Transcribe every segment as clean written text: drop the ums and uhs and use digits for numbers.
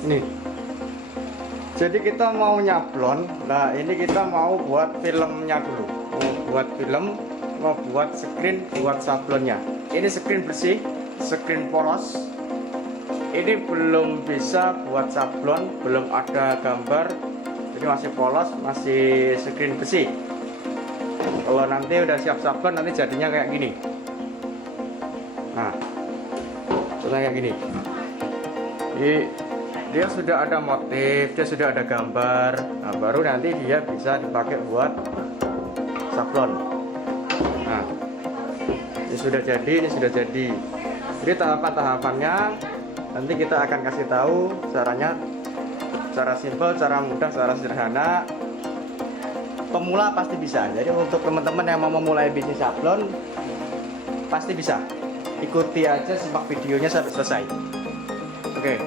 Ini. Jadi kita mau nyablon. Nah, ini kita mau buat filmnya dulu. Mau buat film, mau buat screen, buat sablonnya. Ini screen bersih, screen polos. Ini belum bisa buat sablon, belum ada gambar. Jadi masih polos, masih screen besi. Kalau nanti udah siap sablon, nanti jadinya kayak gini. Nah, kayak gini. Jadi dia sudah ada motif, dia sudah ada gambar. Nah, baru nanti dia bisa dipakai buat sablon. Nah, ini sudah jadi, ini sudah jadi. Jadi tahapan-tahapannya nanti kita akan kasih tahu caranya, cara simpel, cara mudah, cara sederhana. Pemula pasti bisa. Jadi untuk teman-teman yang mau memulai bisnis sablon pasti bisa. Ikuti aja, simak videonya sampai selesai. Oke.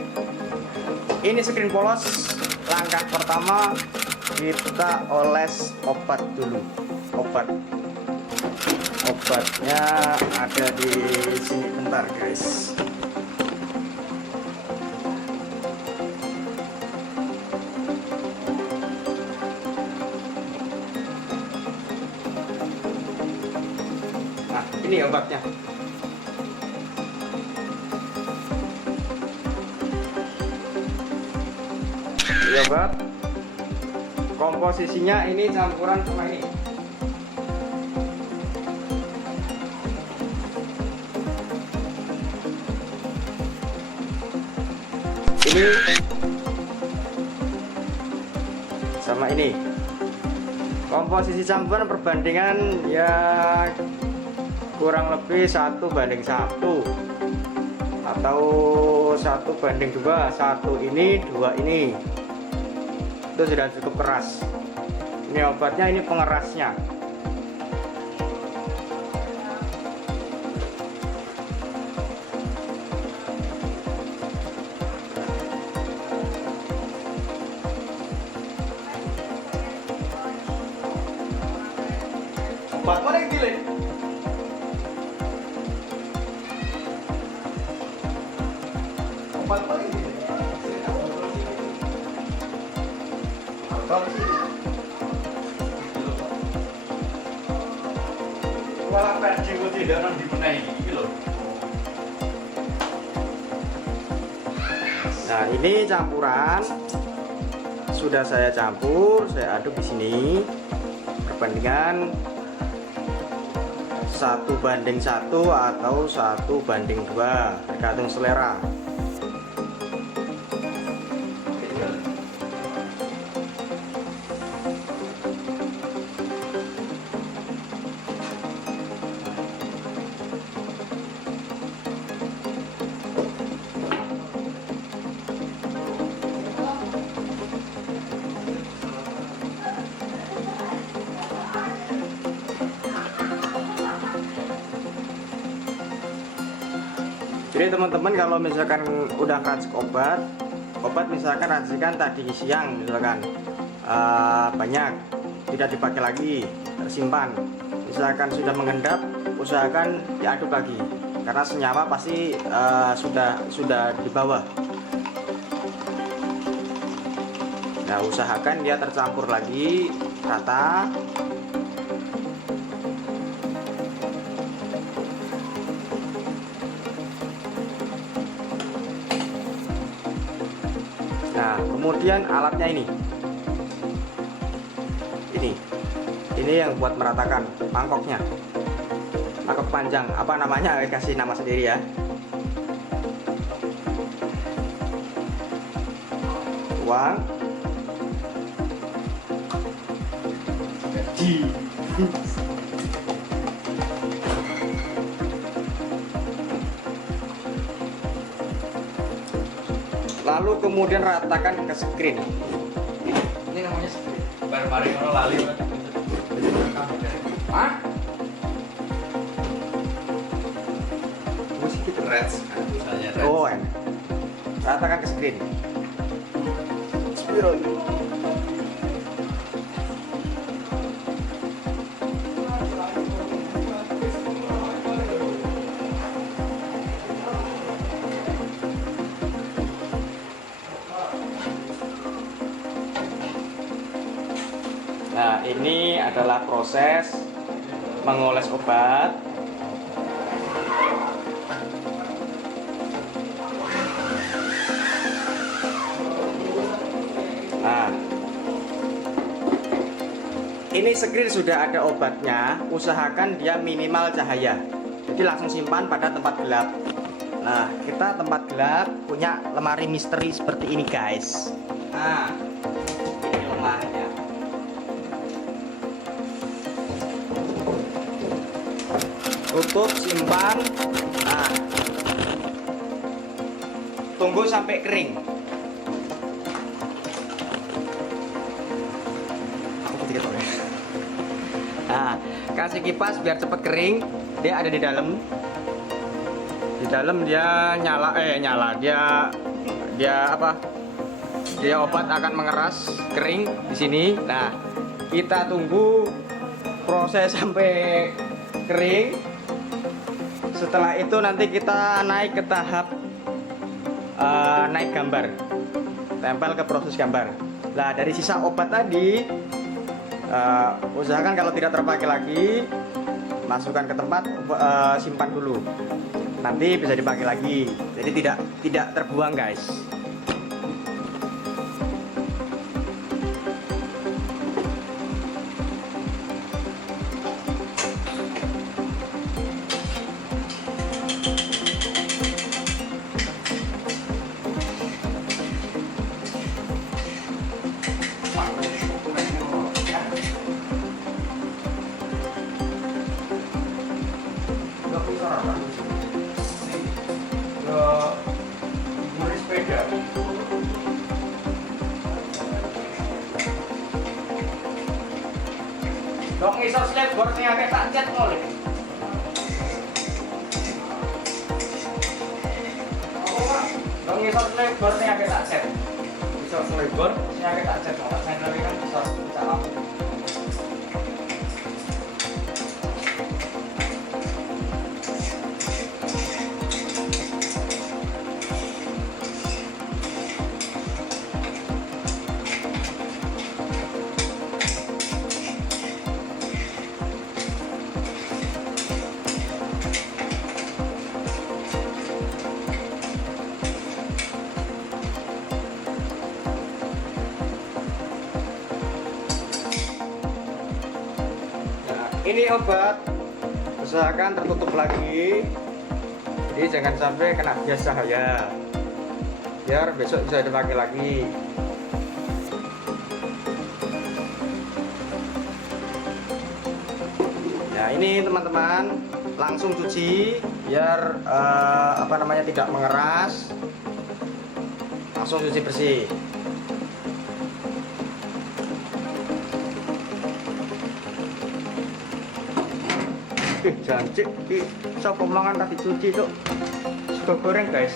Ini screen polos. Langkah pertama kita oles obat dulu. Obatnya ada di sini, bentar guys. Nah, ini obatnya. Ini obat. Komposisinya ini campuran sama ini. Ini sama ini. Komposisi campuran perbandingan ya kurang lebih 1:1 atau 1:2. 1 ini, 2 ini. Itu sudah cukup keras. Ini obatnya, ini pengerasnya. Obat mana yang gile? Obat mana yang gile? Walau pergi tidak orang dimenai ini loh. Nah, ini campuran sudah saya campur, saya aduk di sini. Perbandingan 1:1 atau 1:2, tergantung selera. Jadi teman-teman kalau misalkan udah racik obat misalkan racikan tadi siang misalkan banyak, tidak dipakai lagi, tersimpan. Misalkan sudah mengendap, usahakan diaduk lagi karena senyawa pasti sudah di bawah. Nah, usahakan dia tercampur lagi rata. Nah, kemudian alatnya ini yang buat meratakan, mangkoknya, mangkok panjang, apa namanya, kasih nama sendiri ya. Tuang. Lalu kemudian ratakan ke screen. Ini namanya screen. Bareng-bareng orang lali. Hah? Musik itu Reds. Oh, enak. Ratakan ke screen. Spiral. ini adalah proses mengoles obat. Nah, ini screen sudah ada obatnya, usahakan dia minimal cahaya. Jadi langsung simpan pada tempat gelap. Nah, kita tempat gelap punya lemari misteri seperti ini, guys. Nah, ini lemarinya. Tutup, simpan. Nah, tunggu sampai kering. Nah, kasih kipas biar cepat kering. Dia ada di dalam. Di dalam dia nyala, dia apa? Dia obat akan mengeras, kering di sini. Nah, kita tunggu proses sampai kering. Setelah itu nanti kita naik ke tahap naik gambar, tempel ke proses gambar. Nah, dari sisa obat tadi, usahakan kalau tidak terpakai lagi, masukkan ke tempat, simpan dulu. Nanti bisa dipakai lagi. Jadi tidak terbuang, guys. Dok ngisor selebor sing akeh tak cet ngoleh. Dok ngisor selebor sing akeh tak cet. Ngisor selebor sing akeh tak cet. Ora channel iki kan bisa salah. Ini obat, usahakan tertutup lagi, jadi jangan sampai kena bias cahaya, biar besok bisa dipakai lagi. Nah, ini teman-teman, langsung cuci biar tidak mengeras, langsung cuci bersih. Janji sapa mangan tadi cuci tuh sego goreng, guys.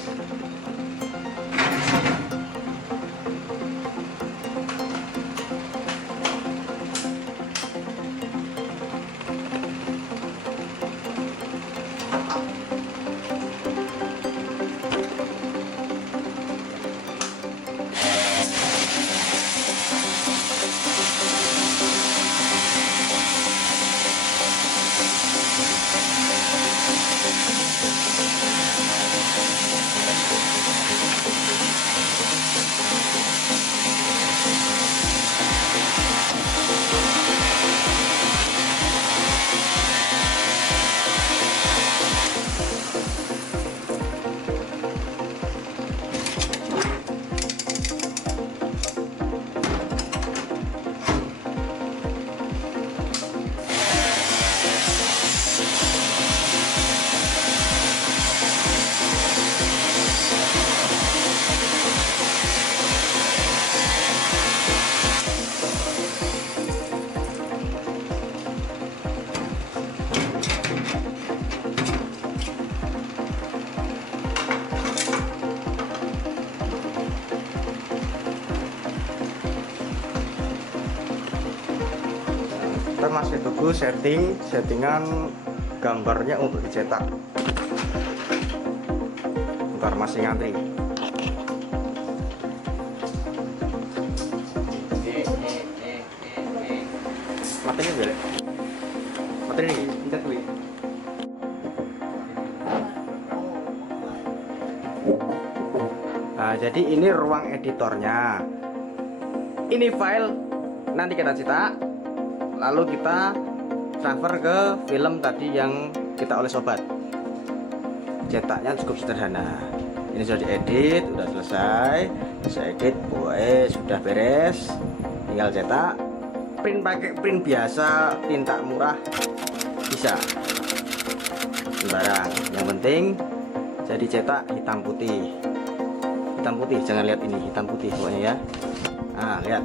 Kita masih tunggu settingan gambarnya untuk dicetak. Bentar, masih ngantri. ya. Materi ini, pencet kuwi. Nah, jadi ini ruang editornya. Ini file nanti kita cetak, lalu kita transfer ke film tadi yang kita oles obat. Cetaknya cukup sederhana. Ini sudah diedit, sudah selesai. Saya edit, sudah beres. Tinggal cetak. Print pakai print biasa, tinta murah bisa. Sembarang. Yang penting jadi cetak hitam putih. Hitam putih, jangan lihat ini, hitam putih pokoknya ya. Nah, lihat.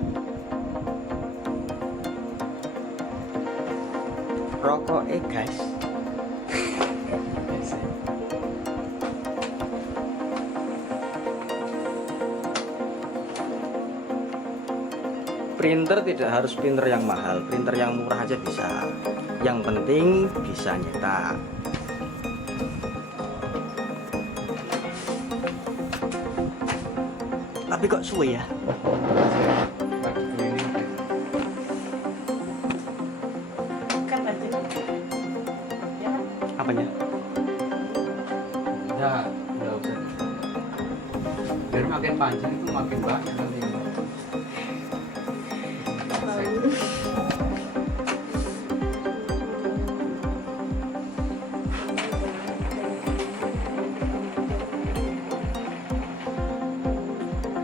Rokok guys. Printer tidak harus printer yang mahal, printer yang murah aja bisa. Yang penting bisa nyetak. Tapi kok suwe ya? Apanya? Enggak usah. Biar makin panjang itu makin banyak nanti.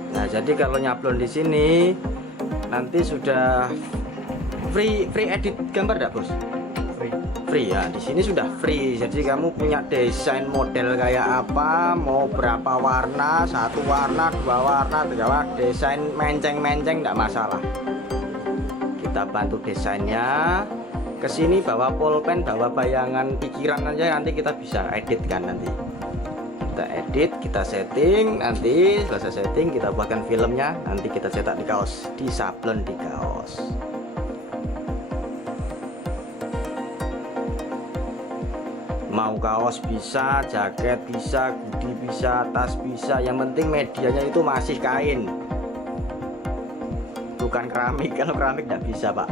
Nah, jadi kalau nyablon di sini nanti sudah free edit gambar enggak, Bos? Free ya, di sini sudah free. Jadi kamu punya desain model kayak apa, mau berapa warna, 1 warna, 2 warna, 3 warna, desain menceng-menceng enggak masalah. Kita bantu desainnya. Kesini bawa pulpen, bawa bayangan pikiran aja, nanti kita bisa edit kan nanti. Kita edit, kita setting, nanti selesai setting kita buatkan filmnya, nanti kita cetak di kaos, di sablon di kaos. Mau kaos bisa, jaket bisa, hoodie bisa, tas bisa, yang penting medianya itu masih kain, bukan keramik. Kalau keramik nggak bisa, Pak.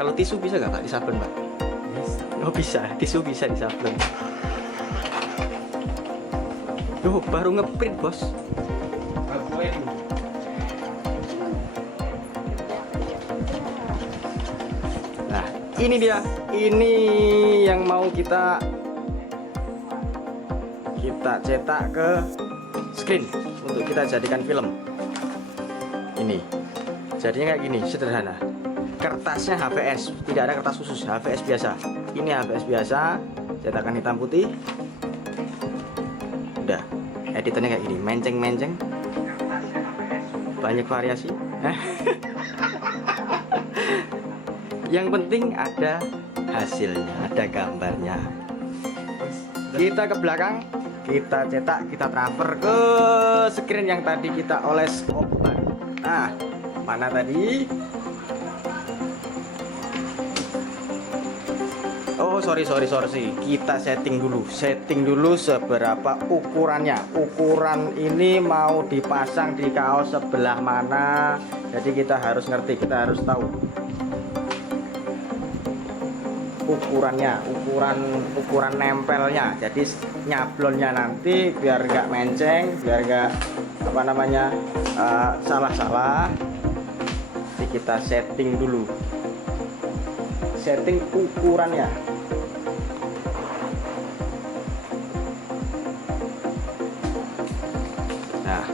Kalau tisu bisa nggak, Pak, di sablon, Pak? Bisa. Oh bisa, tisu bisa di sablon. Duh, baru ngeprint, Bos. Nah, ini dia. Ini yang mau kita cetak ke screen untuk kita jadikan film. Ini. Jadinya kayak gini, sederhana. Kertasnya HVS, tidak ada kertas khusus, HVS biasa. Ini HVS biasa, cetakan hitam putih. Udah, editannya kayak gini, menceng-menceng. Banyak variasi. Yang penting ada hasilnya, ada gambarnya. Kita ke belakang, kita cetak, kita transfer ke screen yang tadi kita oles obat. Nah, mana tadi? Oh sorry, kita setting dulu seberapa ukurannya. Ukuran ini mau dipasang di kaos sebelah mana, jadi kita harus ngerti, kita harus tahu ukurannya, ukuran nempelnya. Jadi nyablonnya nanti biar nggak menceng, biar nggak salah-salah. Jadi kita setting dulu, setting ukurannya. Nah,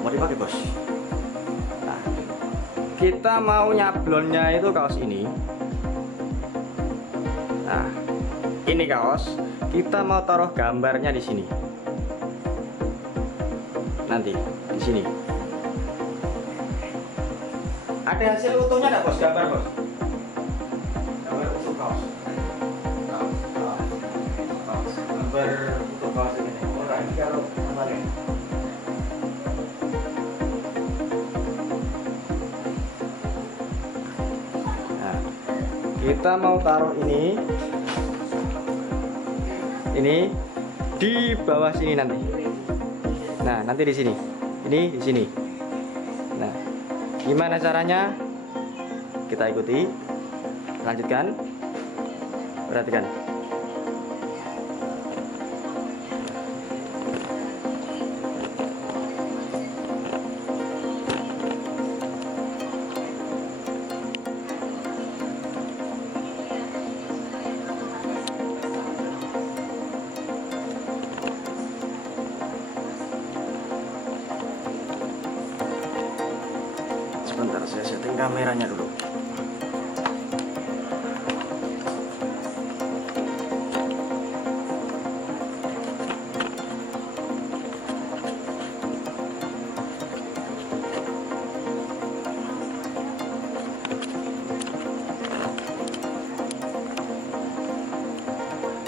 mau dipakai, Bos. Nah, kita mau nyablonnya itu kaos ini. Nah, ini kaos. Kita mau taruh gambarnya di sini. Nanti di sini. Ada hasil utuhnya enggak, Bos? Gambar, Bos. Gambar utuh kaos. Gambar utuh kaos ini. Oh, ini kalau gambarnya. Nah, kita mau taruh ini di bawah sini nanti. Nah, nanti di sini. Ini di sini. Nah, gimana caranya? Kita ikuti. Lanjutkan. Perhatikan. Sebentar, saya setting kameranya dulu.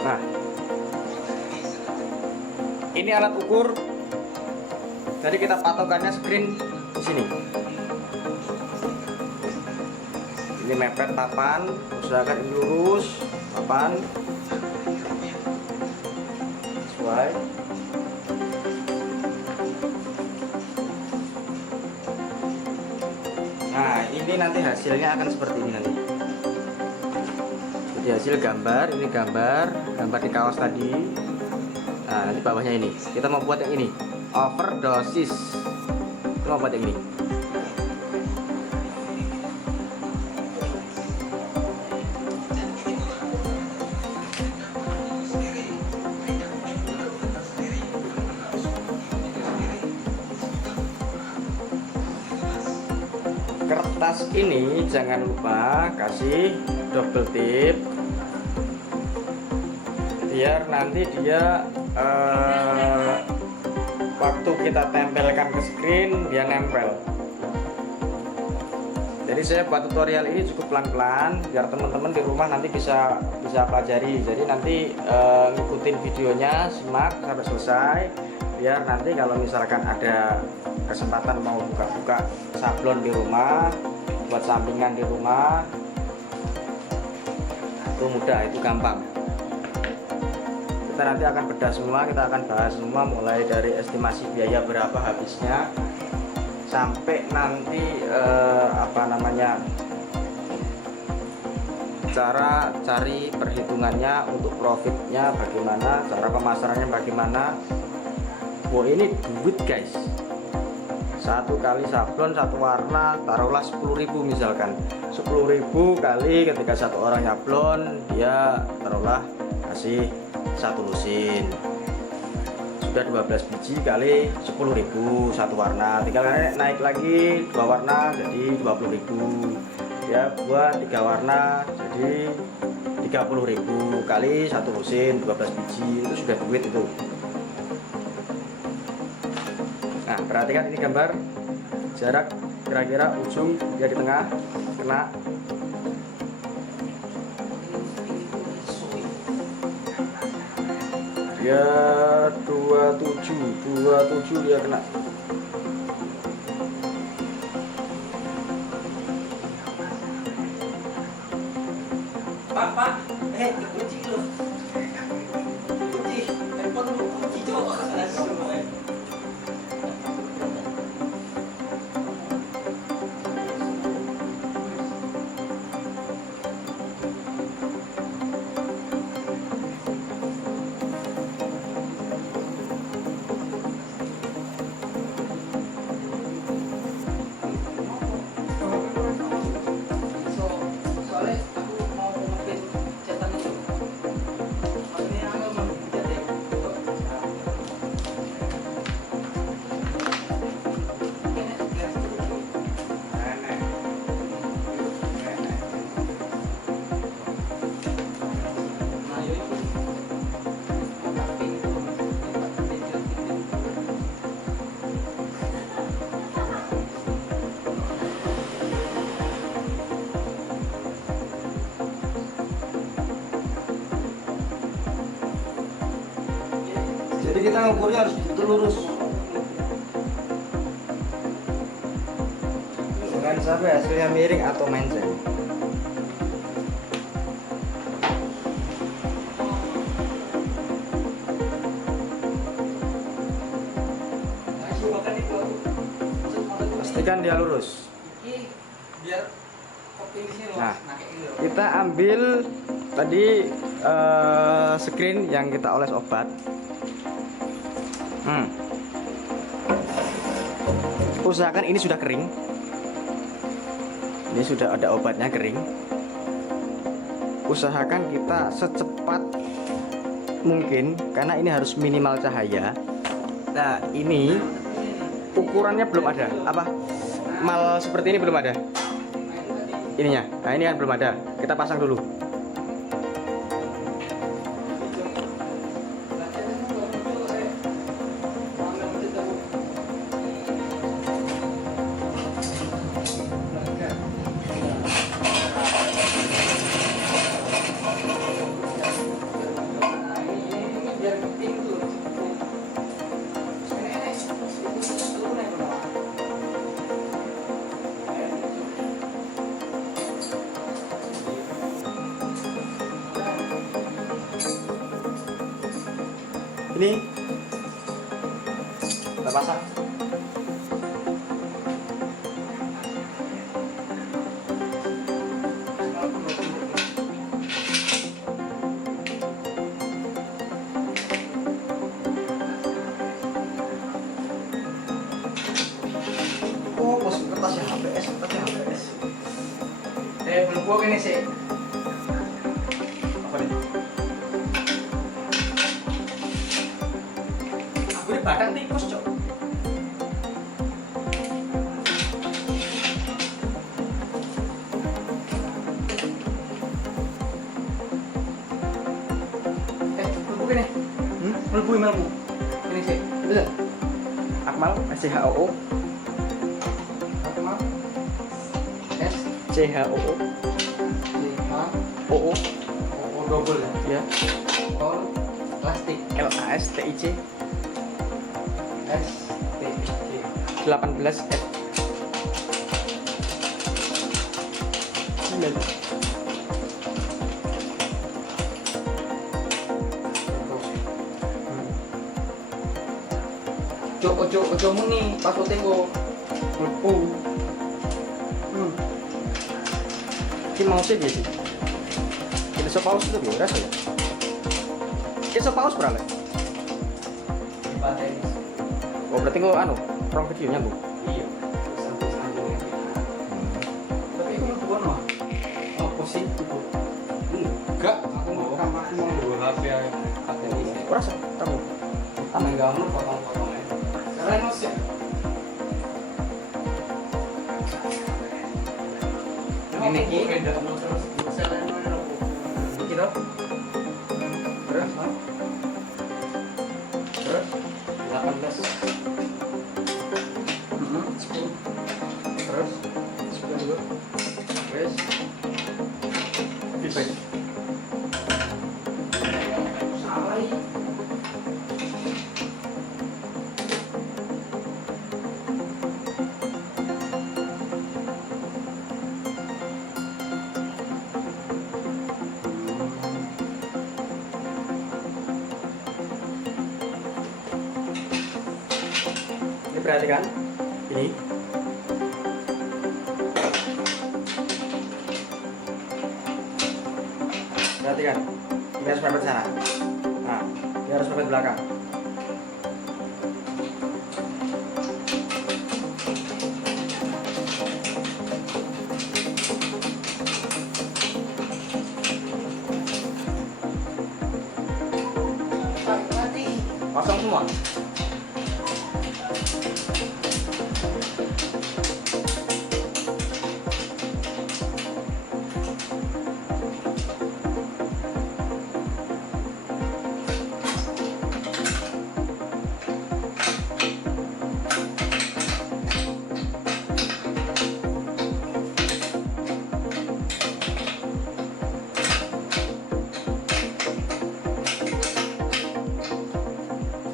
Nah, ini alat ukur. Jadi kita patokannya screen di sini. Ini mepet papan, usahakan ini lurus papan sesuai. Nah, ini nanti hasilnya akan seperti ini nanti. Jadi hasil gambar, ini gambar di kaos tadi. Nah, nanti bawahnya ini. Kita mau buat yang ini, overdosis. Kita mau buat yang ini. Kertas ini jangan lupa kasih double tip biar nanti dia waktu kita tempelkan ke screen dia nempel. Jadi saya buat tutorial ini cukup pelan-pelan biar teman-teman di rumah nanti bisa pelajari. Jadi nanti ngikutin videonya, simak sampai selesai biar nanti kalau misalkan ada kesempatan mau buka-buka sablon di rumah, buat sampingan di rumah, itu mudah, itu gampang. Kita nanti akan bedah semua, kita akan bahas semua mulai dari estimasi biaya berapa habisnya sampai nanti cara cari perhitungannya untuk profitnya bagaimana, cara pemasarannya bagaimana. Wah, ini duit guys. Satu kali sablon satu warna taruhlah 10.000 misalkan. 10.000 kali ketika satu orang nyablon dia taruhlah kasih satu lusin. Sudah 12 biji kali 10.000 satu warna. Tinggal naik lagi dua warna jadi 20.000. Ya buat 3 warna jadi 30.000 kali satu lusin 12 biji, itu sudah duit itu. Nah, perhatikan ini gambar jarak kira-kira ujung dia di tengah kena. Dia 27 dia kena. Pak, dikunci dulu. Kunci, handphone dulu kunci coba. Jadi kita ngukurnya harus betul lurus. Jangan sampai hasilnya miring atau menceng. pastikan dia lurus. Ini biar kopling di sini Nah, kayak gini loh. kita ambil tadi screen yang kita oles obat. Usahakan ini sudah kering. Ini sudah ada obatnya kering. Usahakan kita secepat mungkin karena ini harus minimal cahaya. Nah, ini ukurannya belum ada. Apa? Mal seperti ini belum ada. Ininya. Nah, ini kan belum ada. Kita pasang dulu. Ini kita pasang. Oh, bos kertasnya HPS, kertasnya HPS. Belum gua gini sih. Apa nih? Aku ini badan tikus, Cok. Melbu gini. Melbu. Ini sih. Bisa. Akmal SCHOO Akmal. S CHOO C H OO O double ya. ya Tol plastik. LASTIC S T I C. 18 F 9. Ojo muni pas lo tengok. Ini mouse dia sih. Kita so pause itu biasa ya. Kita so pause berapa? Baterai. Oh berarti gua anu, rong videonya bu. Iya. Sambung. Tapi itu lu bukan mah. Oh, posisi itu. Enggak, aku mau dua HP ya. Rasa kamu. Aman kamu potong-potongnya. Keren Mas ya. Ini ki beda terus selain mana kita terus 18 10 terus 10 dulu wes bisa salah ini. Perhatikan ini. Perhatikan, ini harus mepet sana. Nah, ini harus mepet belakang. Pasang semua.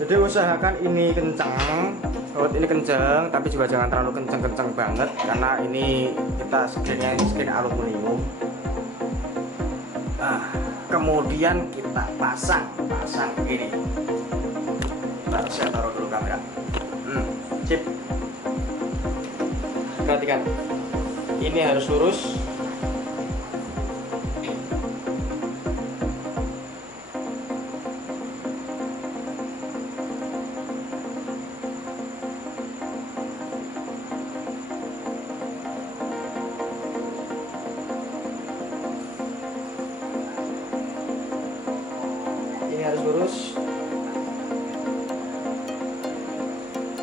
Jadi usahakan ini kencang, baut ini kencang, tapi juga jangan terlalu kencang-kencang banget karena ini kita screennya screen aluminium. Nah, kemudian kita pasang ini. Bentar, saya taruh dulu kamera. Sip. perhatikan, ini harus lurus. Ini harus lurus.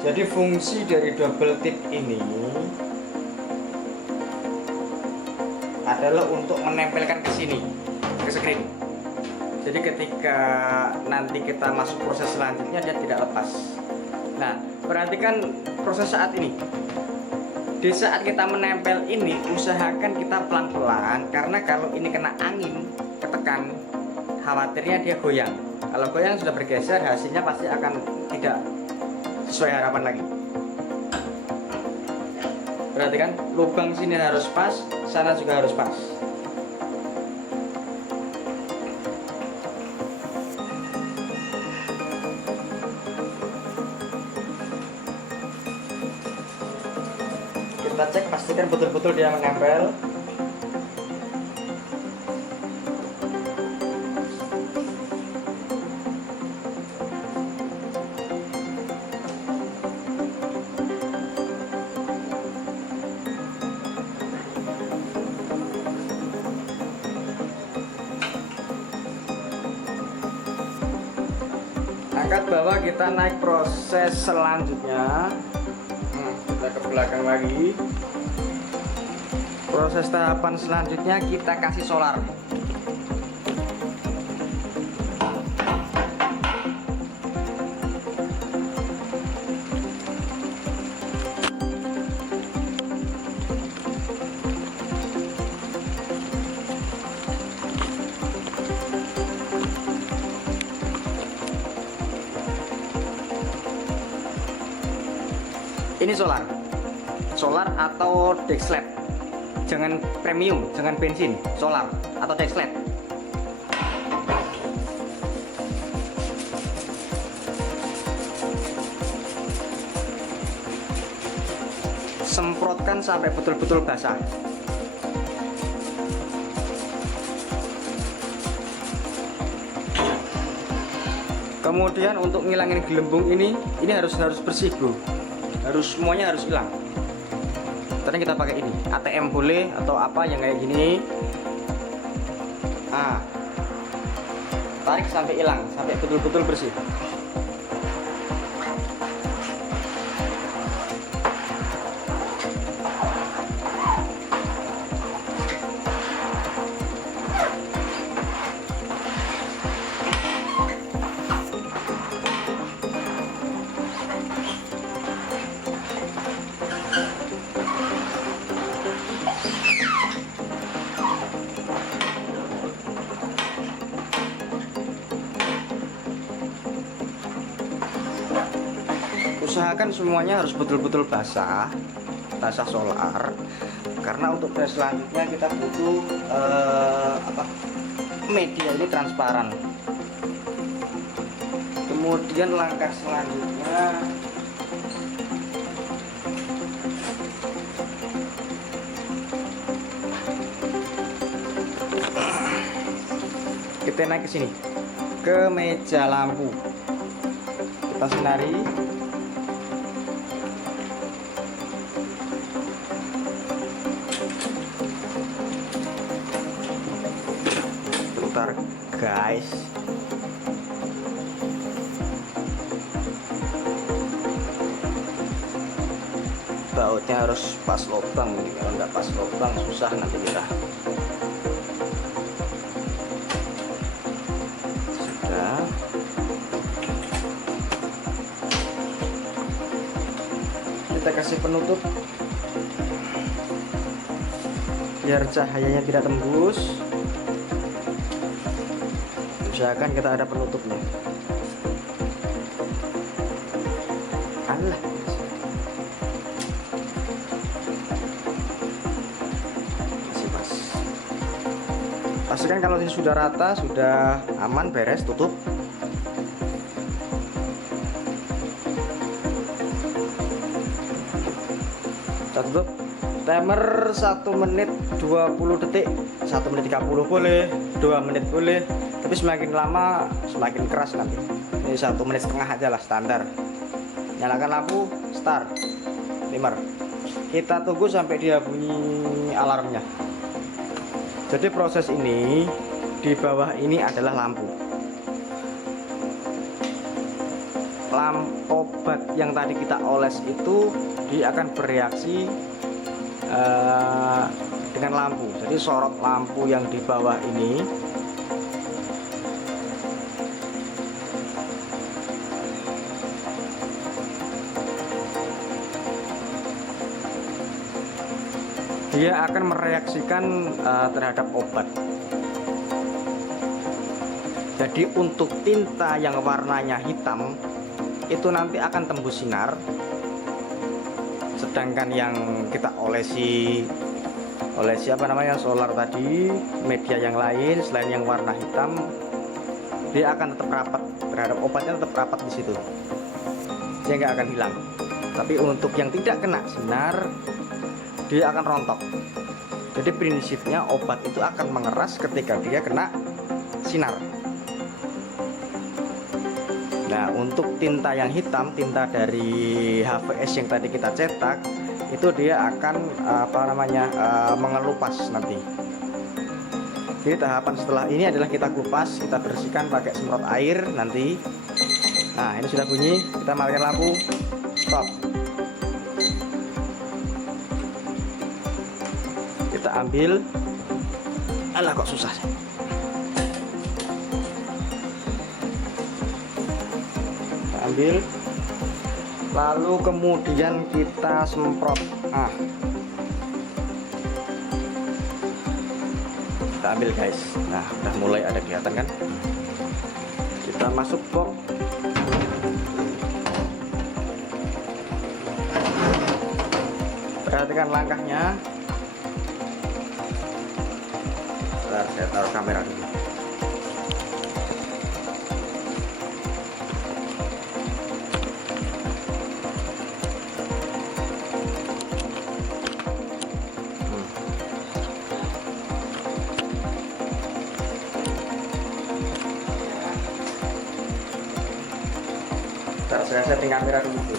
Jadi fungsi dari double tip ini adalah untuk menempelkan ke sini, ke screen. Jadi ketika nanti kita masuk proses selanjutnya dia tidak lepas. Nah, perhatikan proses saat ini. Di saat kita menempel ini, usahakan kita pelan-pelan, karena kalau ini kena angin, ketekan, khawatirnya dia goyang. Kalau goyang sudah bergeser, hasilnya pasti akan tidak sesuai harapan lagi. Perhatikan, lubang sini harus pas, sana juga harus pas. Kita cek, pastikan betul-betul dia menempel. Angkat bawah, kita naik proses selanjutnya. Kita ke belakang lagi. Proses tahapan selanjutnya kita kasih solar. Ini solar atau dexlet. Jangan premium, jangan bensin, solar atau dexlet. Semprotkan sampai betul-betul basah. Kemudian untuk ngilangin gelembung ini harus bersih, bro. Semuanya harus hilang. Tadi kita pakai ini, ATM boleh atau apa yang kayak gini. Nah, tarik sampai hilang, sampai betul-betul bersih. Usahakan semuanya harus betul-betul basah solar, karena untuk tes selanjutnya kita butuh media ini transparan. Kemudian langkah selanjutnya kita naik ke sini, ke meja lampu, kita sinari. Bentar guys, bautnya harus pas lubang. Kalau nggak pas lubang susah nanti kita. Sudah. Kita kasih penutup biar cahayanya tidak tembus. Usahakan kita ada penutupnya. Allah. Masih pas. Pastikan kalau ini sudah rata, sudah aman, beres, tutup. Kita tutup. Timer 1 menit 20 detik, 1 menit 30 boleh, 2 menit boleh, tapi semakin lama semakin keras nanti. Ini 1 menit setengah aja lah standar. Nyalakan lampu, start timer. Kita tunggu sampai dia bunyi alarmnya. Jadi proses ini di bawah ini adalah lampu. Obat yang tadi kita oles itu dia akan bereaksi dengan lampu. Jadi sorot lampu yang di bawah ini dia akan mereaksikan terhadap obat. Jadi untuk tinta yang warnanya hitam itu nanti akan tembus sinar, sedangkan yang kita olesi apa namanya solar tadi, media yang lain selain yang warna hitam, dia akan tetap rapat terhadap obatnya, tetap rapat di situ, dia nggak akan hilang. Tapi untuk yang tidak kena sinar dia akan rontok. Jadi prinsipnya obat itu akan mengeras ketika dia kena sinar. Nah, untuk tinta yang hitam, tinta dari HVS yang tadi kita cetak, itu dia akan mengelupas nanti. Jadi tahapan setelah ini adalah kita kupas, kita bersihkan pakai semprot air nanti. Nah, ini sudah bunyi, kita matikan lampu, stop. Kita ambil, alah kok susah sih. Ambil, lalu kemudian kita semprot. Kita ambil guys. Nah, udah mulai ada kelihatan kan, kita masuk box. Perhatikan langkahnya. Bentar, saya taruh kamera dulu. Saya setting kamera dulu.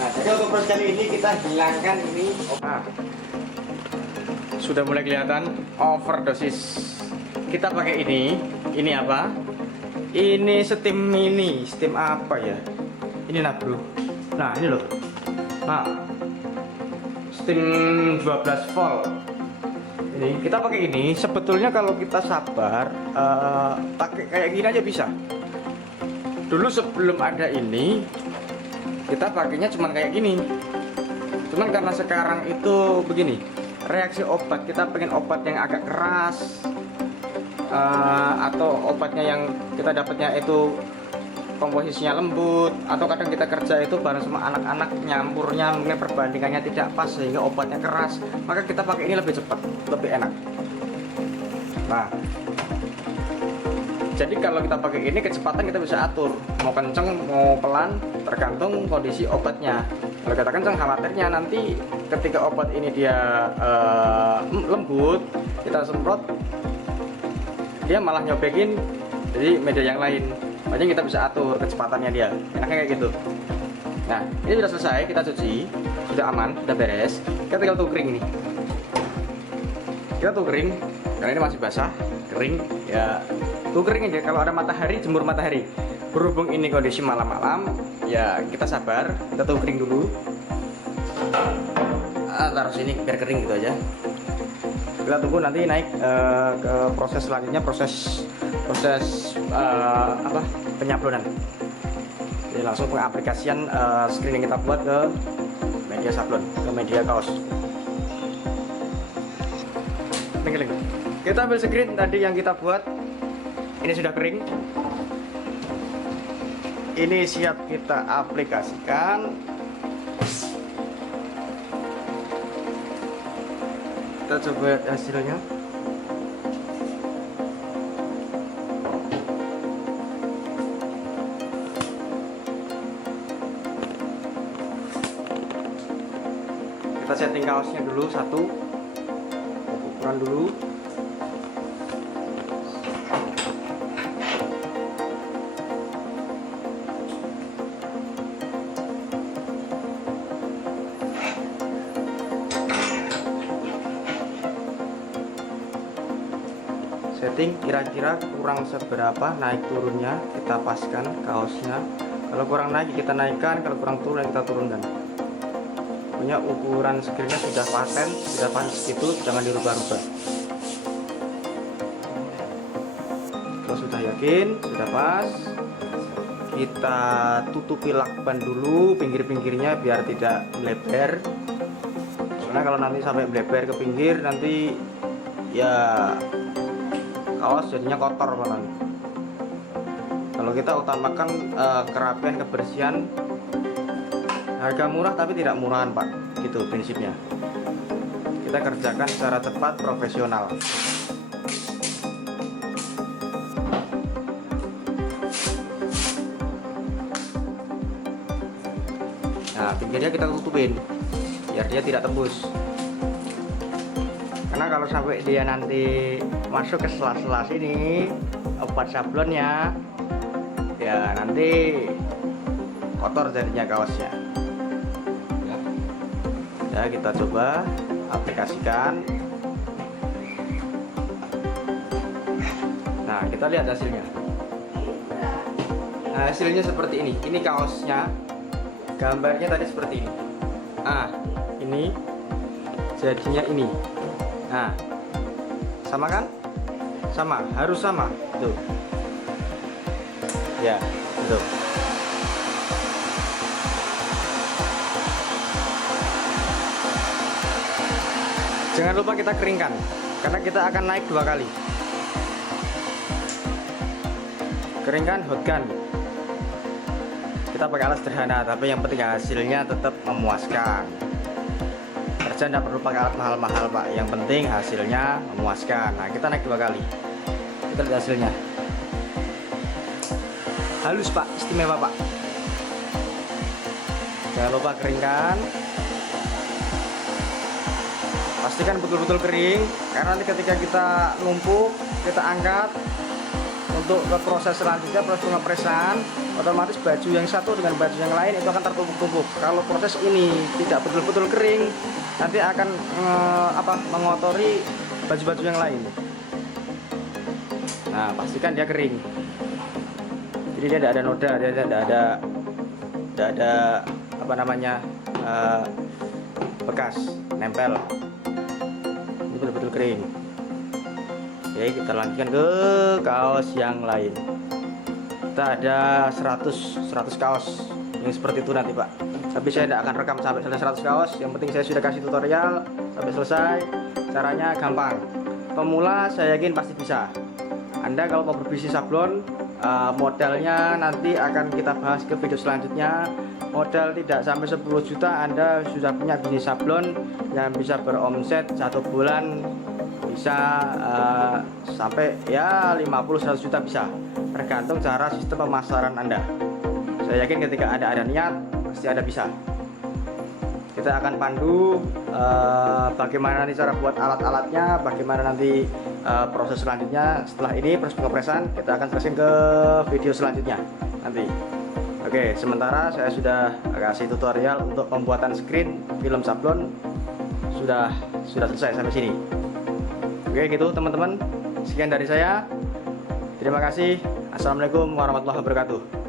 Jadi untuk proses kali ini kita hilangkan ini. Sudah mulai kelihatan overdosis. Kita pakai ini apa? Ini steam mini, steam apa ya? Ini nah bro. Nah ini loh. Nah, steam 12 volt. Ini kita pakai ini. Sebetulnya kalau kita sabar, pakai kayak gini aja bisa. Dulu sebelum ada ini, kita pakainya cuman kayak gini. Cuman karena sekarang itu begini, reaksi obat, kita pengen obat yang agak keras, atau obatnya yang kita dapatnya itu komposisinya lembut, atau kadang kita kerja itu bareng sama anak-anak, nyampurnya mungkin perbandingannya tidak pas sehingga obatnya keras, maka kita pakai ini lebih cepat, lebih enak. Nah, jadi kalau kita pakai ini kecepatan kita bisa atur, mau kenceng mau pelan tergantung kondisi obatnya. Kalau kita kenceng khawatirnya nanti ketika obat ini dia lembut, kita semprot dia malah nyobekin jadi media yang lain. Makanya kita bisa atur kecepatannya dia, enaknya kayak gitu. Nah, ini sudah selesai, kita cuci, sudah aman, sudah beres. Kita tinggal tuh kering nih. Kita tuh kering, karena ini masih basah, kering ya. Tuh kering aja, kalau ada matahari, jemur matahari. Berhubung ini kondisi malam-malam, ya kita sabar, kita tuh kering dulu. Taruh sini biar kering gitu aja. Kita tunggu nanti naik ke proses selanjutnya, proses proses penyablonan. Jadi langsung pengaplikasian screen yang kita buat ke media sablon, ke media kaos. Kita ambil screen tadi yang kita buat, ini sudah kering, ini siap kita aplikasikan. Kita coba lihat hasilnya. Kita setting kaosnya dulu satu, ukuran dulu. Setting kira-kira kurang seberapa naik turunnya kita paskan kaosnya. Kalau kurang naik kita naikkan, kalau kurang turun kita turunkan. Punya ukuran screennya sudah paten, sudah pas gitu, jangan dirubah-rubah. Kalau sudah yakin, sudah pas, kita tutupi lakban dulu pinggir-pinggirnya biar tidak melebar. Soalnya kalau nanti sampai melebar ke pinggir, nanti ya kaos jadinya kotor malah. Kalau kita utamakan kerapian, kebersihan, harga murah tapi tidak murahan Pak, gitu prinsipnya. Kita kerjakan secara cepat, profesional. Nah, pinggirnya kita tutupin biar dia tidak tembus. Karena kalau sampai dia nanti masuk ke sela-sela sini obat sablonnya, ya nanti kotor jadinya kaosnya. Ya, kita coba aplikasikan. Nah, kita lihat hasilnya. Nah, hasilnya seperti ini. Ini kaosnya, gambarnya tadi seperti ini. Ah, ini jadinya ini. Nah, sama kan? Sama, harus sama. Tuh. Ya, tuh. Jangan lupa kita keringkan, karena kita akan naik 2 kali. Keringkan, hotkan. Kita pakai alat sederhana, tapi yang penting hasilnya tetap memuaskan. Kerja tidak perlu pakai alat mahal-mahal Pak, yang penting hasilnya memuaskan. Nah, kita naik 2 kali. Kita lihat hasilnya. Halus Pak, istimewa Pak. Jangan lupa keringkan. Pastikan betul-betul kering, karena nanti ketika kita numpuk, kita angkat untuk ke proses selanjutnya, proses pengepresan, otomatis baju yang satu dengan baju yang lain itu akan tertumpuk-tumpuk. Kalau proses ini tidak betul-betul kering, nanti akan mengotori baju-baju yang lain. Nah, pastikan dia kering. Jadi dia tidak ada noda, dia tidak ada bekas nempel. Ini betul-betul kering. Oke, kita lanjutkan ke kaos yang lain. Kita ada 100 kaos yang seperti itu nanti Pak. Tapi saya tidak akan rekam sampai selesai 100 kaos. Yang penting saya sudah kasih tutorial sampai selesai. Caranya gampang. Pemula saya yakin pasti bisa. Anda kalau mau berbisnis sablon, modalnya nanti akan kita bahas ke video selanjutnya. Modal tidak sampai 10 juta Anda sudah punya bisnis sablon yang bisa beromset 1 bulan bisa sampai ya 50-100 juta bisa, tergantung cara sistem pemasaran Anda. Saya yakin ketika ada niat pasti Anda bisa. Kita akan pandu bagaimana nanti cara buat alat-alatnya, bagaimana nanti proses selanjutnya. Setelah ini proses pengepresan kita akan jelasin ke video selanjutnya nanti. Oke, sementara saya sudah kasih tutorial untuk pembuatan screen film sablon sudah selesai sampai sini. Oke, gitu teman-teman. Sekian dari saya. Terima kasih. Assalamualaikum warahmatullahi wabarakatuh.